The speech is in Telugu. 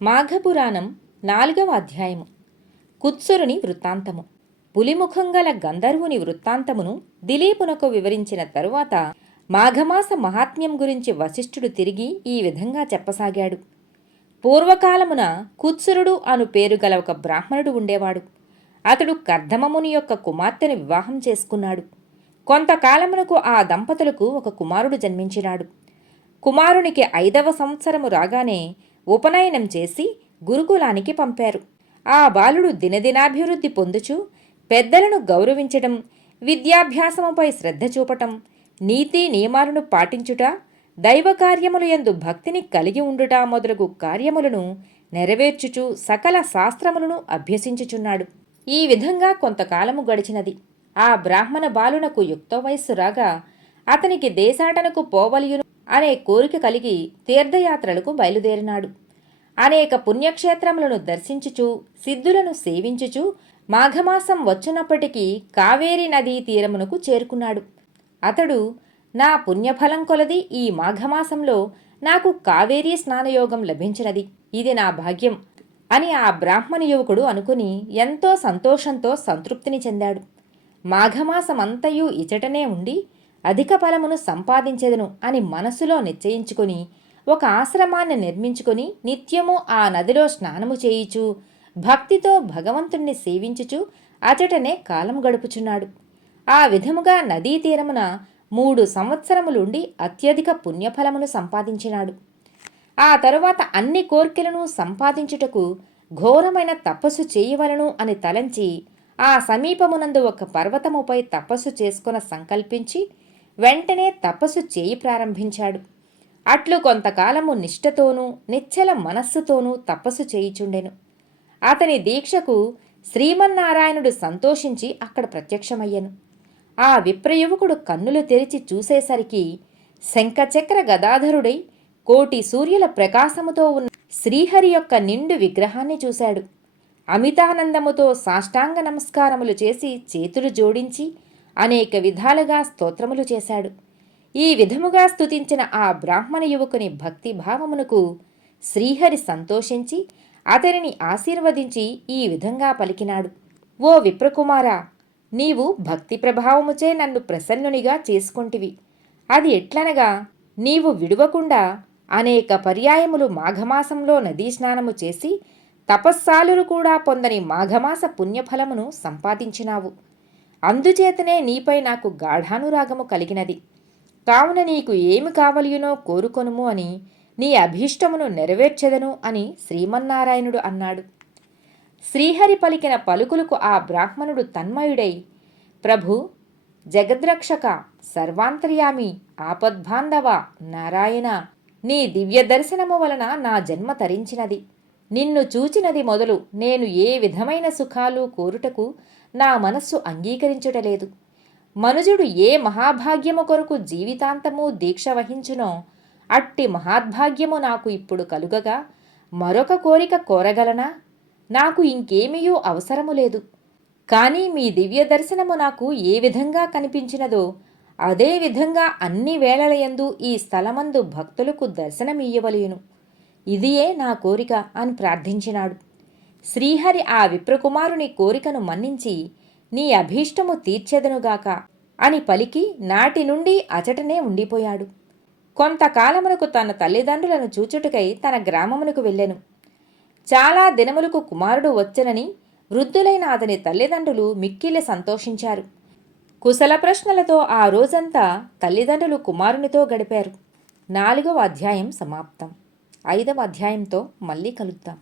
మాఘపురాణం 4వ అధ్యాయము. కుత్సురుని వృత్తాంతము. పులిముఖం గల గంధర్వుని వృత్తాంతమును దిలీపునకు వివరించిన తరువాత మాఘమాస మహాత్మ్యం గురించి వశిష్ఠుడు తిరిగి ఈ విధంగా చెప్పసాగాడు. పూర్వకాలమున కుత్సురుడు అను పేరు గల ఒక బ్రాహ్మణుడు ఉండేవాడు. అతడు కర్దమముని యొక్క కుమార్తెను వివాహం చేసుకున్నాడు. కొంతకాలమునకు ఆ దంపతులకు ఒక కుమారుడు జన్మించినాడు. కుమారునికి 5వ సంవత్సరము రాగానే ఉపనయనం చేసి గురుకులానికి పంపారు. ఆ బాలుడు దినదినాభివృద్ధి పొందుచు పెద్దలను గౌరవించటం, విద్యాభ్యాసముపై శ్రద్ధ చూపటం, నీతి నియమాలను పాటించుట, దైవకార్యములు యందు భక్తిని కలిగి ఉండుట మొదలగు కార్యములను నెరవేర్చుచు సకల శాస్త్రములను అభ్యసించుచున్నాడు. ఈ విధంగా కొంతకాలము గడిచినది. ఆ బ్రాహ్మణ బాలునకు యుక్త వయస్సు రాగా అతనికి దేశాటనకు పోవలియును అనే కోరిక కలిగి తీర్థయాత్రలకు బయలుదేరినాడు. అనేక పుణ్యక్షేత్రములను దర్శించుచు సిద్ధులను సేవించుచు మాఘమాసం వచ్చునప్పటికీ కావేరీ నదీ తీరమునకు చేరుకున్నాడు. అతడు, నా పుణ్యఫలం కొలది ఈ మాఘమాసంలో నాకు కావేరీ స్నానయోగం లభించినది, ఇది నా భాగ్యం అని ఆ బ్రాహ్మణ యువకుడు అనుకుని ఎంతో సంతోషంతో సంతృప్తిని చెందాడు. మాఘమాసమంతయు ఇచటనే ఉండి అధిక ఫలమును సంపాదించెదను అని మనసులో నిశ్చయించుకొని ఒక ఆశ్రమాన్ని నిర్మించుకొని నిత్యము ఆ నదిలో స్నానము చేయుచు భక్తితో భగవంతుణ్ణి సేవించుచు అచటనే కాలం గడుపుచున్నాడు. ఆ విధముగా నదీ తీరమున 3 సంవత్సరములుండి అత్యధిక పుణ్యఫలమును సంపాదించినాడు. ఆ తరువాత అన్ని కోర్కెలను సంపాదించుటకు ఘోరమైన తపస్సు చేయవలను అని తలంచి ఆ సమీపమునందు ఒక పర్వతముపై తపస్సు చేసుకొన సంకల్పించి వెంటనే తపస్సు చేయి ప్రారంభించాడు. అట్లు కొంతకాలము నిష్ఠతోనూ నిశ్చల మనస్సుతోనూ తపస్సు చేయుచుండెను. అతని దీక్షకు శ్రీమన్నారాయణుడు సంతోషించి అక్కడ ప్రత్యక్షమయ్యను. ఆ విప్రయువకుడు కన్నులు తెరిచి చూసేసరికి శంఖచక్ర గదాధరుడై కోటి సూర్యుల ప్రకాశముతో ఉన్న శ్రీహరి యొక్క నిండు విగ్రహాన్ని చూశాడు. అమితానందముతో సాష్టాంగ నమస్కారములు చేసి చేతులు జోడించి అనేక విధాలుగా స్తోత్రములు చేశాడు. ఈ విధముగా స్తుతించిన ఆ బ్రాహ్మణ యువకుని భక్తిభావమునకు శ్రీహరి సంతోషించి అతనిని ఆశీర్వదించి ఈ విధంగా పలికినాడు. ఓ విప్రకుమారా, నీవు భక్తి ప్రభావముచే నన్ను ప్రసన్నునిగా చేసుకొంటివి. అది ఎట్లనగా, నీవు విడువకుండా అనేక పర్యాయములు మాఘమాసంలో నదీ స్నానము చేసి తపస్సాలురు కూడా పొందని మాఘమాస పుణ్యఫలమును సంపాదించినావు. అందుచేతనే నీపై నాకు గాఢానురాగము కలిగినది. కావున నీకు ఏమి కావలియునో కోరుకొనుము అని నీ అభీష్టమును నెరవేర్చెదను అని శ్రీమన్నారాయణుడు అన్నాడు. శ్రీహరి పలికిన పలుకులకు ఆ బ్రాహ్మణుడు తన్మయుడై, ప్రభు, జగద్రక్షక, సర్వాంతర్యామి, ఆపద్బాంధవ నారాయణ, నీ దివ్య దర్శనము వలన నా జన్మ తరించినది. నిన్ను చూచినది మొదలు నేను ఏ విధమైన సుఖాలు కోరుటకు నా మనస్సు అంగీకరించుటలేదు. మనుజుడు ఏ మహాభాగ్యము కొరకు జీవితాంతము దీక్ష వహించునో అట్టి మహాద్భాగ్యము నాకు ఇప్పుడు కలుగగా మరొక కోరిక కోరగలనా? నాకు ఇంకేమీయూ అవసరము లేదు. కానీ మీ దివ్య దర్శనము నాకు ఏ విధంగా కనిపించినదో అదే విధంగా అన్ని వేళలయందు ఈ స్థలమందు భక్తులకు దర్శనమియ్యవలయును. ఇదియే నా కోరిక అని ప్రార్థించినాడు. శ్రీహరి ఆ విప్రకుమారుని కోరికను మన్నించి నీ అభీష్టము తీర్చెదనుగాక అని పలికి నాటి నుండి అచటనే ఉండిపోయాడు. కొంతకాలమునకు తన తల్లిదండ్రులను చూచుటకై తన గ్రామమునకు వెళ్ళెను. చాలా దినములకు కుమారుడు వచ్చెనని వృద్ధులైన అతని తల్లిదండ్రులు మిక్కిలి సంతోషించారు. కుశల ప్రశ్నలతో ఆ రోజంతా తల్లిదండ్రులు కుమారునితో గడిపారు. 4వ అధ్యాయం సమాప్తం. 5వ అధ్యాయంతో మళ్ళీ కలుద్దాం.